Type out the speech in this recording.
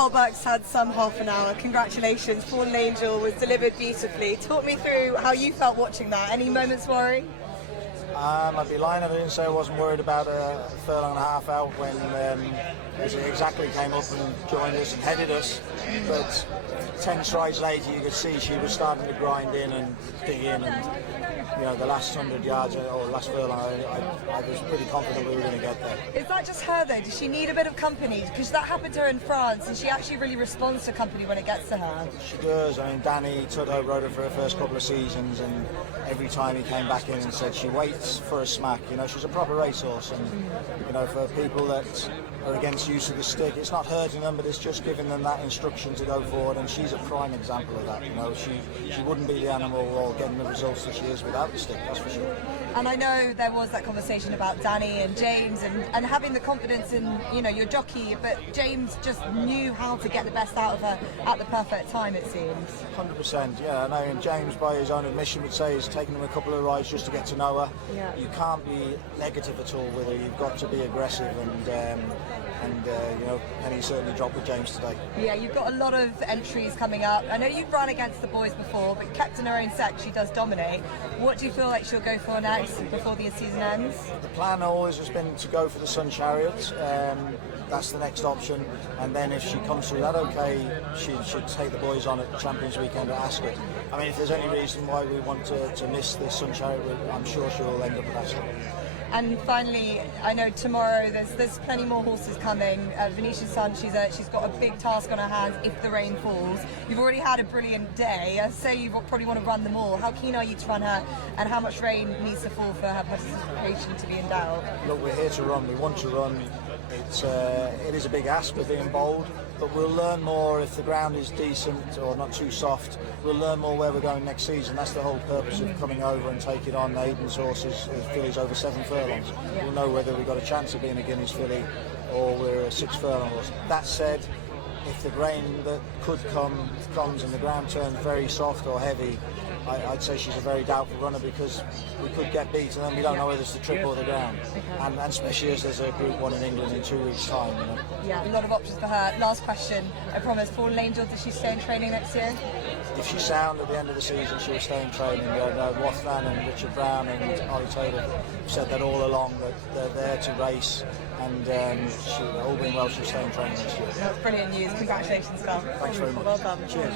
Karl Burke's had some half an hour. Congratulations, Fallen Angel was delivered beautifully. Talk me through how you felt watching that. Any moments worry? I'd be lying if I didn't say I wasn't worried about a furlong and a half out when as it exactly came up and joined us and headed us. But 10 strides later, you could see she was starting to grind in and dig in. And the last 100 yards or last furlong, I was pretty confident we were going to get there. Is that just her though? Does she need a bit of company? Because that happened to her in France, and she actually really responds to company when it gets to her. She does. I mean, Danny Tudhope rode her for her first couple of seasons, and every time he came back in and said she waits for a smack. She's a proper racehorse, and for people that are against use of the stick, it's not hurting them, but it's just giving them that instruction to go forward, and she's a prime example of that. She wouldn't be the animal or getting the results that she is without the stick, that's for sure. And I know there was that conversation about Danny and James and having the confidence in your jockey, but James just knew how to get the best out of her at the perfect time, it seems. 100%, yeah. I know, and James, by his own admission, would say he's taken him a couple of rides just to get to know her. Yeah. You can't be negative at all with her. You've got to be aggressive, and Penny certainly dropped with James today. Yeah, you've got a lot of entries coming up. I know you've run against the boys before, but kept in her own set, she does dominate. What do you feel like she'll go for next before the season ends? The plan always has been to go for the Sun Chariot. That's the next option, and then if she comes through that okay, she should take the boys on at Champions Weekend at Ascot. I mean, if there's any reason why we want to miss the Sun Chariot, I'm sure she'll end up at Ascot. And finally, I know tomorrow there's plenty more horses coming. Venetian Sun, she's got a big task on her hands if the rain falls. You've already had a brilliant day. I say you probably want to run them all. How keen are you to run her, and how much rain needs to fall for her participation to be in doubt? Look, we're here to run. We want to run. It is a big ask of being bold, but we'll learn more if the ground is decent or not too soft. We'll learn more where we're going next season. That's the whole purpose of coming over and taking on Aidan's horses, fillies over 7 furlongs. Yeah. We'll know whether we've got a chance of being a Guineas filly or we're a 6 furlong horse. That said, if the rain that could comes and the ground turns very soft or heavy, I'd say she's a very doubtful runner, because we could get beat and then we don't know whether it's the trip or the ground. Okay. And especially as there's a Group 1 in England in 2 weeks' time. Yeah, a lot of options for her. Last question, I promise. Fallen Angel, does she stay in training next year? If she's sound at the end of the season, she'll stay in training. Rothman and Richard Brown and Ollie Taylor have said that all along, that they're there to race, and all being well, she'll stay in training next year. That's brilliant news. Congratulations, Karl. Thanks very much. Well done. Cheers.